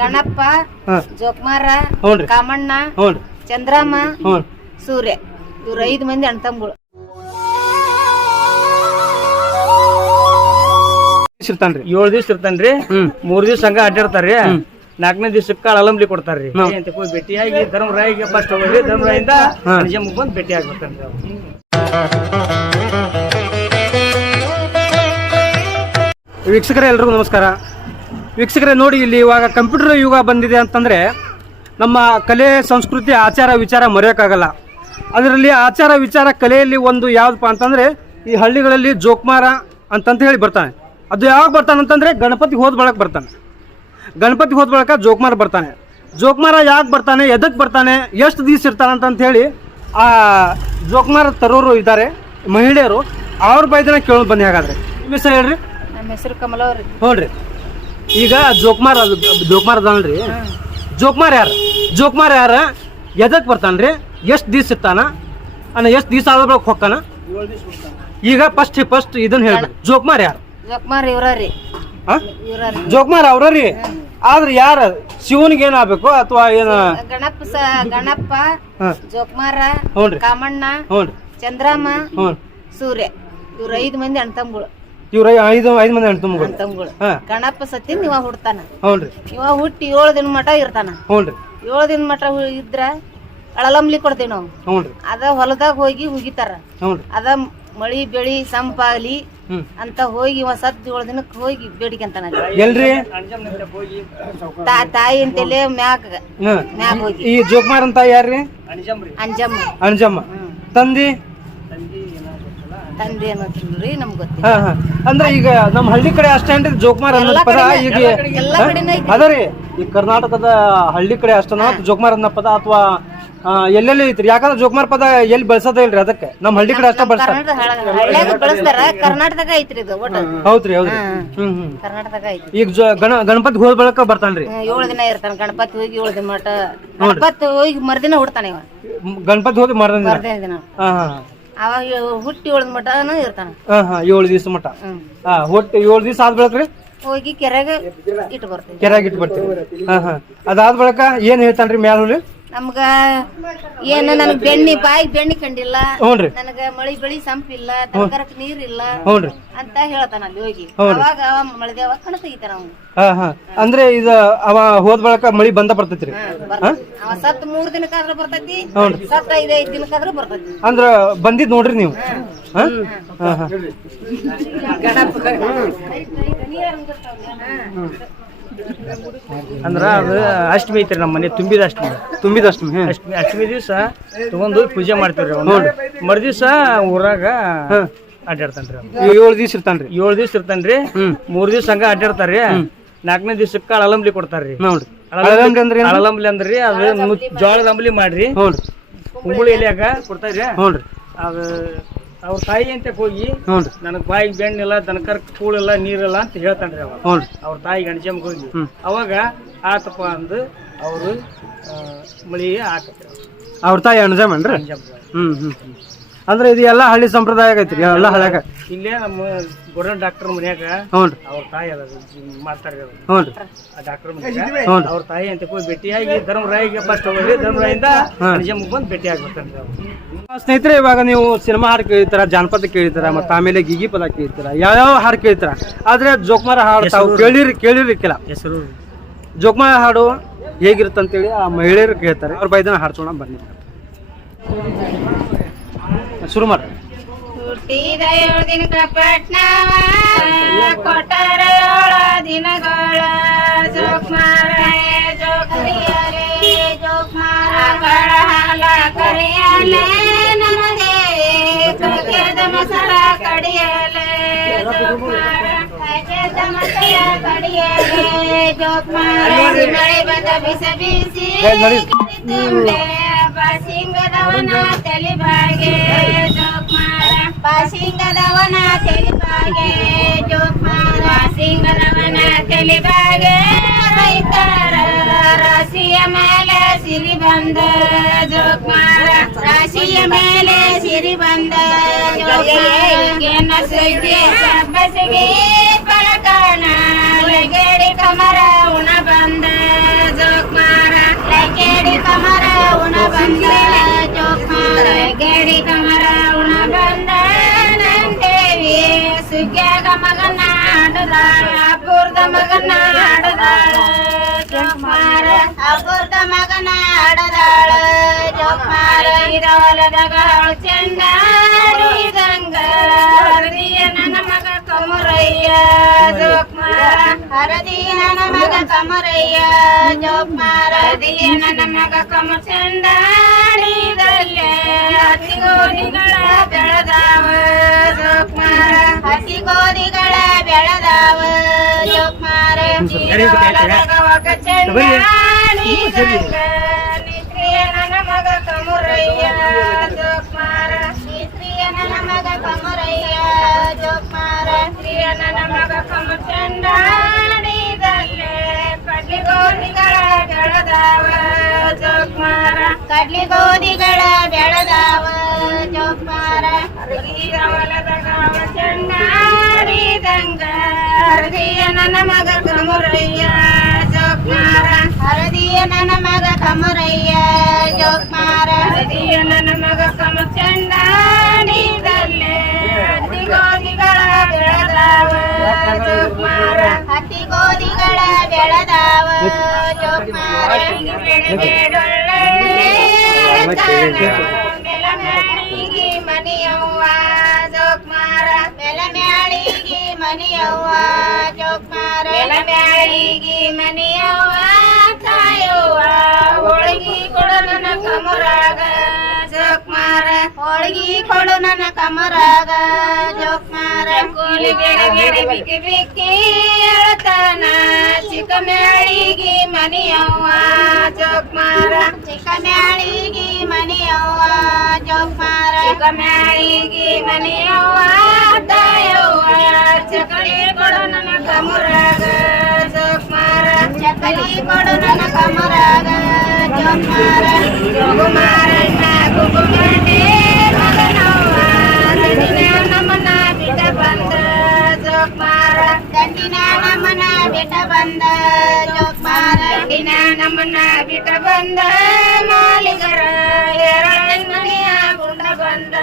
ಗಣಪ ಜೋಕುಮಾರ ಕಾಮಣ್ಣ ಚಂದ್ರಮ್ಮ ಸೂರ್ಯ. ಇವ್ರ ಐದು ಮಂದಿ ಅಣ್ತಂಬಗಳು ಇರ್ತಾನ್ರಿ. ಏಳು ದಿವ್ಸ ಇರ್ತಾನ್ರಿ. ಮೂರ್ ದಿವ್ಸ ಹಂಗ ಅಡ್ಡಾಡ್ತಾರ್ರಿ. ನಾಲ್ಕನೇ ದಿವ್ಸಕ್ಕ ಅಳಂಬಲಿ ಕೊಡ್ತಾರ್ರಿ. ಅಂತ ಹೋಗಿ ಭೇಟಿಯಾಗಿ ಧರ್ಮರಾಯಿಗೆ ಫಸ್ಟ್ ಹೋಗ್ರಿ. ಧರ್ಮರಾಯಿಂದ. ನಿಜಮ್ಗೆ ಬಂದು ಭೇಟಿ ಆಗ್ಬಿಡ್ತಾನ್ರಿ ವೀಕ್ಷಕರೇ ಎಲ್ರಿಗೂ ನಮಸ್ಕಾರ. ವೀಕ್ಷಕರೇ ನೋಡಿ ಇಲ್ಲಿ ಇವಾಗ ಕಂಪ್ಯೂಟರ್ ಯುಗ ಬಂದಿದೆ ಅಂತಂದರೆ ನಮ್ಮ ಕಲೆ ಸಂಸ್ಕೃತಿ ಆಚಾರ ವಿಚಾರ ಮರೆಯೋಕ್ಕಾಗಲ್ಲ. ಅದರಲ್ಲಿ ಆಚಾರ ವಿಚಾರ ಕಲೆಯಲ್ಲಿ ಒಂದು ಯಾವುದಪ್ಪ ಅಂತಂದರೆ ಈ ಹಳ್ಳಿಗಳಲ್ಲಿ ಜೋಕ್ಮಾರ ಅಂತಂತ ಹೇಳಿ ಬರ್ತಾನೆ. ಅದು ಯಾವಾಗ ಬರ್ತಾನೆ ಅಂತಂದರೆ ಗಣಪತಿ ಹೋದ ಬಳಕ ಬರ್ತಾನೆ. ಗಣಪತಿ ಹೋದ ಬಳಕ ಜೋಕ್ಮಾರ ಬರ್ತಾನೆ. ಜೋಕ್ಮಾರ ಯಾಕೆ ಬರ್ತಾನೆ ಎದಕ್ಕೆ ಬರ್ತಾನೆ ಎಷ್ಟು ದಿವಸ ಇರ್ತಾನೆ ಅಂತಂತ ಹೇಳಿ ಆ ಜೋಕ್ಮಾರ ತರೋರು ಇದ್ದಾರೆ ಮಹಿಳೆಯರು. ಅವ್ರ ಬೈದನ ಕೇಳೋದು ಬನ್ನಿ ಹಾಗಾದ್ರೆ. ನಿಮ್ಮ ಹೆಸರು ಹೇಳ್ರಿ? ನಮ್ಮ ಹೆಸರು ಕಮಲವ್ರಿ ನೋಡ್ರಿ ಈಗ ಜೋಕ್ಮಾರ್ ಅದು ಜೋಕ್ಮಾರ್ ಅದಲ್ರಿ ಜೋಕ್ಮಾರ್ ಯಾರು? ಜೋಕ್ಮಾರ್ ಯಾರ? ಎದಕ್ ಬರ್ತಾನ್ರಿ? ಎಷ್ಟು ದಿವ್ಸ ಇರ್ತಾನ? ಅನ್ನ ಎಷ್ಟು ದಿವಸ ಆದ ಬಳಿಕ ಹೊಕ್ಕಾನ? ಈಗ ಫಸ್ಟ್ ಫಸ್ಟ್ ಇದನ್ನ ಹೇಳ್ರಿ. ಜೋಕ್ಮಾರ್ ಯಾರು? ಜೋಕ್ಮಾರ್ ಇವ್ರಿ ರೀ. ಜೋಕ್ಮಾರ್ ಅವ್ರಿ ಆದ್ರೆ ಯಾರ? ಶಿವನಿಗೆ ಏನಾಗಬೇಕು ಅಥವಾ ಏನ? ಗಣಪ ಗಣಪ್ಪ ಗಣಪ ಜೋಕ್ಮಾರ ಕಾಮಣ್ಣ ಚಂದ್ರಮ್ಮ ಹ್ಞೂ ಸೂರ್ಯ. ಇವ್ರ ಐದು ಮಂದಿ ಅಣ್ತಂಬಗಳು ಇವ್ರ ಐದು ಐದು ಮಂದಿ ಹೆಣ್ಣು ತುಂಬ ಹಾ. ಗಣಪ ಸತ್ತಿನ ಇವ ಹುಡ್ತಾನ. ಹ್ಞೂನ್ರಿ ಇವ ಹುಟ್ಟಿ ಏಳು ದಿನ ಮಟ ಇರ್ತಾನ. ಹೌನ್ರಿ ಏಳು ದಿನ ಮಟ ಹು- ಇದ್ರ ಅಳಲಂಬ್ಲಿ ಕೊಡ್ತೀವಿ ನಾವು. ಹೌನ್ರಿ ಅದ ಹೊಲದಾಗ ಹೋಗಿ ಹುಗಿತಾರ. ಹೌನ್ರಿ ಅದ ಮಳಿ ಬೆಳಿ ಸಂಪಾಗ್ಲಿ ಹ್ಮ್. ಅಂತ ಹೋಗಿ ಇವ ಸತ್ ಏಳು ದಿನಕ್ಕೆ ಹೋಗಿ ಬೇಡಿಕೆಂತಾನ ಎಲ್ರಿ? ತಾ ತಾಯಿ ಅಂತೇಳಿ ಮ್ಯಾಗ ಮ್ಯಾಕ್ ಮ್ಯಾಗ ಹೋಗಿ. ಈ ಜೋಕ್ಮಾರ್ ಅಂತ ಯಾರ್ರಿ? ಅಂಜಮ್ಮ. ಅಂಜಮ್ಮ. ತಂದಿ? ತಂದೆ ಅನ್ನೋದ್ರಿ ನಮ್ಗೆ ಗೊತ್ತಿಲ್ಲ. ಹಾ ಹಾ. ಅಂದ್ರೆ ಈಗ ನಮ್ಮ ಹಳ್ಳಿ ಕಡೆ ಅಷ್ಟೇ ಅಂದ್ರೆ ಜೋಕ್ಮಾರ್ ಅನ್ನೋ ಎಲ್ಲಾ ಪದ ಕಡೆನೇ- ಈಗ ಎಲ್ಲಾ ಕಡೆನೂ. ಅದರಿ ಈ ಕರ್ನಾಟಕದ ಹಳ್ಳಿ ಕಡೆ ಅಷ್ಟನ ಜೋಕ್ಮಾರ್ ಅನ್ನೋ ಪದ ಅಥವಾ ಎಲ್ಲೆಲ್ಲಿ ಐತ್ರಿ? ಯಾಕಂದ್ರೆ ಜೋಕ್ಮಾರ್ ಪದ ಎಲ್ಲಿ ಬಳಸೋದೇ ಇಲ್ರಿ ಅದಕ್ಕೆ? ನಮ್ಮ ಹಳ್ಳಿ ಕಡೆ ಅಷ್ಟೇ ಬಳಸ್ತಾರೆ ಕರ್ನಾಟಕ ಹಳ್ಳ್ಯಾಗ ಬಳಸ್ತಾರ ಕರ್ನಾಟಕದಾಗ ಐತ್ರಿ ಇದು ಒಟ್ಟು. ಹೌದ್ರಿ ಹೌದ್ರಿ. ಹ್ಮ್ ಹ್ಮ್. ಕರ್ನಾಟಕದಾಗ ಐತಿ ಈಗ ಜ- ಗಣ ಗಣಪತಿ ಹೋದ ಬಳಕ ಬರ್ತಾನ್ರಿ. ಏಳು ದಿನ ಇರ್ತಾನ. ಗಣಪತಿ ಹೋಗಿ ಏಳು ದಿನ ಮಟ ಗಣಪತಿ ಹೋಗಿ ಮರ್ದಿನ ಹುಡ್ತಾನ ಇವ. ಗಣಪತಿ ಹೋದ ಮರದಿನ ದಿನ. ಮರ್ದಿನ ದಿನ. ಹಾ ಹಾ. ಅವಾಗ ಇವ್ ಹುಟ್ಟಿ ಏಳು ಮಟನ ಇರ್ತಾನ. ಹಾ ಹಾ ಏಳು ದಿವಸ ಮಟ ಹ್ಮ್. ಹಾ ಒಟ್ಟು ಏಳು ದಿವಸ ಆದ ಬಳಕ್ರಿ ಹೋಗಿ ಕೆರೆಗೆ ಇಟ್ಟು ಬರ್ತೀವಿ. ಕೆರೆಯಾಗ ಇಟ್ಟು ಬರ್ತೀವಿ. ಹಾ ಹಾ. ಅದಾದ ಬಳಕ ಏನ್ ಹೇಳ್ತಾನ್ರಿ ಮ್ಯಾಲ ಹುಲಿ? ನಮ್ಗ ಏನ ನನಗ್ ಬೆಣ್ಣಿ ಬಾಯಿ ಬೆಣ್ಣಿ ಕಂಡಿಲ್ಲ ಹ್ಞೂನ್ರಿ ನನಗ ಮಳಿ ಬೆಳಿ ಸಂಪಿಲ್ಲ ತರಕಾರಕ್ ನೀರಿಲ್ಲ ಇಲ್ಲ ಅಂತ ಹೇಳ್ತಾನ ಅಲ್ಲಿ ಹೋಗಿ ಅವಾಗ ಅವ ಮಳೆದೇವ ಕಣ ತೆಗಿತಾನ ಅವ್ನು ಹಾ ಹಾ ಅಂದ್ರೆ ಇದು ಅವ ಹೋದ ಬಳಕ ಮಳಿ ಬಂದ ಬರ್ತೈತ್ರಿ. ಅವ ಸತ್ ಮೂರ್ ದಿನಕ್ಕಾದ್ರ ಬರ್ತೈತಿ ಸತ್ ಐದ್ ಐದ್ ದಿನಕ್ಕಾದ್ರ ಬರ್ತೈತಿ ಅಂದ್ರ ಬಂದಿದ್ ನೋಡ್ರಿ ನೀವು ಹಾ? ಹಾ, ಹಾ. ಅಂದ್ರ ಅದು ಅಷ್ಟಮಿ ಐತ್ರಿ ನಮ್ಮ ಮನೆ ತುಂಬಿದ ಅಷ್ಟಮಿ. ತುಂಬಿದ ಅಷ್ಟಮಿ ಅಷ್ಟಮಿ ಅಷ್ಟಮಿ ದಿವಸ ತಗೊಂಡು ಪೂಜೆ ಮಾಡ್ತೀವ್ರಿ ನೋಡಿ ಮರು ದಿವ್ಸ ಊರಾಗ ಅಡ್ಡಾಡ್ತಾನ್ರಿ. ಏಳು ದಿವಸ ಇರ್ತಾನ್ರಿ. ಏಳು ದಿವ್ಸ ಇರ್ತಾನ್ರಿ. ಹ್ಮ್. ಮೂರ್ ದಿವ್ಸ ಹಂಗ ಅಡ್ಡಾಡ್ತಾರ್ರಿ. ನಾಲ್ಕನೇ ದಿವ್ಸಕ್ಕ ಅಳಲಂಬ್ಲಿ ಕೊಡ್ತಾರ್ರಿ. ನೋಡ್ರಿ ಅಳಲಂಬ್ಲಿ ಅಂದ್ರೆ? ಅಳಲಂಬ್ಲಿ ಅಂದ್ರಿ ಅದು ಜೋಳದ ಅಂಬ್ಲಿ ಮಾಡ್ರಿ. ಕುಂಬಳಿ ಎಲ್ಯಾಗ ಕೊಡ್ತಾರ್ರಿ. ನೋಡ್ರಿ ಅದು ಅವ್ರ ತಾಯಿ ಅಂತ ಹೋಗಿ ನನಗೆ ನನಗ್ ಬಾಯಿಗೆ ಬೆಣ್ಣಿಲ್ಲ ದನಕರ್ ಕೂಳಿಲ್ಲ ನೀರಿಲ್ಲ ಅಂತ ಹೇಳ್ತಾನ್ರಿ ಅವ ಹ್ಞೂನ್ರಿ ಅವ್ರ ತಾಯಿ ಗಣಜಮ್ಗೆ ಹೋಗಿ. ಹ್ಮ್. ಅವಾಗ ಆತಪ್ಪ ಅಂದು ಅವರು ಮಳಿ ಹಾಕತ್ರಿ ಅವ್ರ. ತಾಯಿ ಅಣ್ಜಾಮನ್ರಿ ಗಣಜಮ್ಗೆ ಹ್ಮ್ ಹ್ಮ್ ಹ್ಮ್. ಅಂದ್ರೆ ಇದು ಎಲ್ಲಾ ಹಳ್ಳಿ ಸಂಪ್ರದಾಯ ಆಗೈತ್ರಿ ಎಲ್ಲಾ ಹಳ್ಯಾಗ ಇಲ್ಲೇ ನಮ್ಮ ಗೋಡ ಡಾಕ್ಟರ್ ಮನ್ಯಾಗ ಹ್ಞೂನ್ರಿ. ಅವ್ರ ತಾಯಿ ಅದ ಮಾಡ್ತಾರೆ ಹ್ಞೂನ್ರಿ. ಆ ಡಾಕ್ಟರ್ ಮನ್ಯಾಗ ಹ್ಞೂನ್ರಿ. ಅವ್ರ ತಾಯಿ ಅಂತ ಹೋಗಿ ಭೇಟಿಯಾಗಿ ಧರ್ಮರಾಯಿಗೆ ಫಸ್ಟ್ ಹೋಗ್ರಿ ಧರ್ಮರಾಯಿಂದ ಗಣಜಮ್ಗೆ ಬಂದು ಭೇಟಿ ಆಗ್ಬೇಕಂತ ಸ್ನೇಹಿತರೆ ಇವಾಗ ನೀವು ಸಿನಿಮಾ ಹಾಡು ಕೇಳ್ತೀರ ಜಾನಪದ ಕೇಳಿರ್ತಾರ ಮತ್ತೆ ಆಮೇಲೆ ಗಿಗಿ ಪದ ಕೇಳ್ತೀರ ಯಾವ್ಯಾವ ಹಾಡು ಕೇಳ್ತೀರ ಆದ್ರೆ ಜೋಕ್ಮಾರ ಹಾಡು ತಾವು ಕೇಳಿರಿ ಕೇಳಿರ್ಲಿಕ್ಕಿಲ್ಲ. ಹೆಸರು ಜೋಕ್ಮಾರ ಹಾಡು ಹೇಗಿರುತ್ತಂತೇಳಿ ಆ ಮಹಿಳೆಯರು ಕೇಳ್ತಾರೆ. ಅವ್ರ ಬೈದನ ಹಾಡ್ಸೋಣ ಬನ್ನಿ. ಶುರು ಮಾಡ್ರಿ ಹುಟ್ಟಿದ ಏಳು ದಿನಕ ಪಟ್ನವ ಕೊಟ್ಟರ ಏಳ ದಿನಗಳ ಜೋಕ್ಮಾರ ಜೋಕರಿಯರೇ ಜೋಕ್ಮಾರ ಕಡ ಹಾಲ ಕರಿಯಲೆ ನನಗೆ ಕಗ್ಗದ ಮಸಳ ಕಡಿಯಲೆ ಜೋಕ್ಮಾರ ಕಗ್ಗದ ಮಸಳ ಕಡಿಯಲೆ ಜೋಕ್ಮಾರ ಮಳೆ ಬಂದ ಬಿಸ ಬೀಸಿ ಏ, ಪಾಸಿಂಗದವನ ತಲಿಬಾಗೆ ಜೋಕ್ಮಾರ ಪಾಸಿಂಗದವನ ತಲಿಬಾಗೆ ಜೋಕ್ಮಾರ ಪಾಸಿಂಗದವನ ತಲಿಬಾಗೆ ರೈತರ ರಾಶಿಯ ಮೇಲೆ ಸಿರಿ ಬಂದ ಜೋಕ್ಮಾರ ರಾಶಿಯ ಮೇಲೆ ಸಿರಿ ಬಂದ ಜೋಕ್ಮಾರ ಸುದ್ದಿ? ಕಮರ ಉಣ ಬಂದ ಜೋಕ್ಮಾರ ಲಗೇಡಿ ಕಮರ ಅಪೂರ್ತ ಮಗನ ಹಡದಾಳ ಜೋಕ್ಮಾರ ಗಾಳ ಚಂದಾಡಿದಂಗ ಹರದಿಯ ನನ್ನ ಮಗ ಕಮರಯ್ಯ ಜೋಕ್ಮಾರ ಹರದಿಯ ನನ್ನ ಮಗ ಕಮರಯ್ಯ ಜೋಕ್ಮಾರ ಹರದಿಯ ನನ್ನ ಮಗ ಕಮ ಚಂದಾಡಿದಲ್ಲೇ ಹತ್ತಿ ಗೋಧಿಗಳ ಬೆಳೆದಾವ ಕಡ್ಲಿ ಗೋಧಿಗಳ ಬೆಳೆದಾವ ಜೋಕ್ಮಾರ ಕಡ್ಲಿ ಗೋಧಿಗಳ ಬೆಳೆದಾವ ಜೋಕ್ಮಾರ ಹೊಲದಾಗ ಚಂಡಾಡಿದಂಗ ಹರದಿಯ ನನ್ನ ಮಗ ಕಮರಯ್ಯ ಜೋಕ್ಮಾರ ಹರದಿಯ ನನ್ನ ಮಗ ಕಮರಯ್ಯ ಜೋಕ್ಮಾರ ಹರದಿಯ ನನ್ನ ಮಗ ಕಮ ಚಂಡಾಡಿದಲ್ಲೇ ಹತ್ತಿ ಗೋಧಿಗಳ ಬೆಳೆದಾವ ಜೋಕ್ಮಾರ ಹತ್ತಿ ಗೋಧಿಗಳ ಬೆಳೆದಾವ ಜೋಕ್ಮಾರ ಬೆಲಮ್ಯಾಳಿಗೆ ಮನಿಯವ್ವ ಮನಿಯವ್ವ ಜೋಕ್ಮಾರ ಬ್ಯಾಳಿಗಿ ಮನೆಯವ್ವ ತಾಯವ್ವ ಹೋಳಿಗೆ ಕೊಡು ನನ್ನ ಕಮರಾಗ ಜೋಕ್ಮಾರ ಹೋಳಿಗೆ ಕೊಡು ನನ್ನ ಕಮರಾಗ ಜೋಕ್ಮಾರ ಕೂಲಿ ಗೆಡೆ ಗೆಡೆ ಬಿಕ್ಕಿ ಬಿಕ್ಕಿ ಚಿಕ್ಕ ಮ್ಯಾಳಿಗೆ ಮನಿಯವ್ವ ಜೋಕ್ಮಾರ ಚಿಕ್ಕ ಮ್ಯಾಳಿಗೆ ಮನಿಯವ್ವ ಜೋಕ್ಮಾರ ಚಿಕ್ಕ ಮ್ಯಾಳಿಗೆ ಮನಿಯವ್ವ ತಾಯವ್ವ. ಚಕಲಿ ಕೊಡು ನನ್ನ ಕಮರಾಗ ಜೋಕ್ಮಾರ ಚಕಲಿ ಕೊಡು ನನ್ನ ಕಮರಾಗ ಜೋಕ್ಮಾರ ಜೋಗುಮಾರಣ್ಣ ಬಿಟ್ಟ ಬಂದ ಜೋಕ್ಮಾರ ದಂಡಿನ ನಮ್ಮನ್ನ ಬಿಟ್ಟ ಬಂದ ಮಾಲಿಗರ ಎರಳೈ ಮನೆಯ ಗುಂಡ ಬಂದ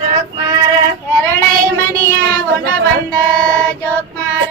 ಜೋಕ್ಮಾರ ಎರಳೈ ಮನೆಯ ಗುಂಡ ಬಂದ ಜೋಕ್ಮಾರ